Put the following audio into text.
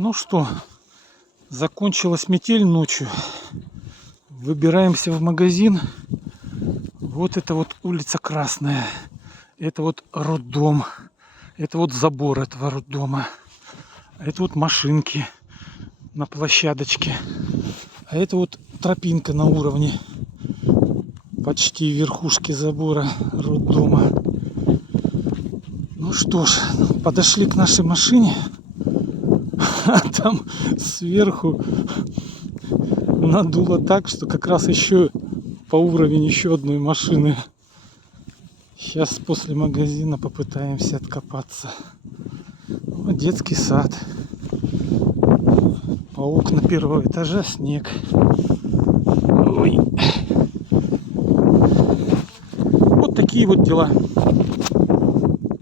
Ну что, закончилась метель ночью. Выбираемся в магазин. Вот это вот улица Красная. Это вот роддом. Это вот забор этого роддома. А это вот машинки на площадочке. А это вот тропинка на уровне почти верхушки забора роддома. Ну что ж, подошли к нашей машине. А там сверху надуло так, что как раз еще по уровню еще одной машины. Сейчас после магазина попытаемся откопаться. Вот детский сад. По окна первого этажа снег. Ой. Вот такие вот дела.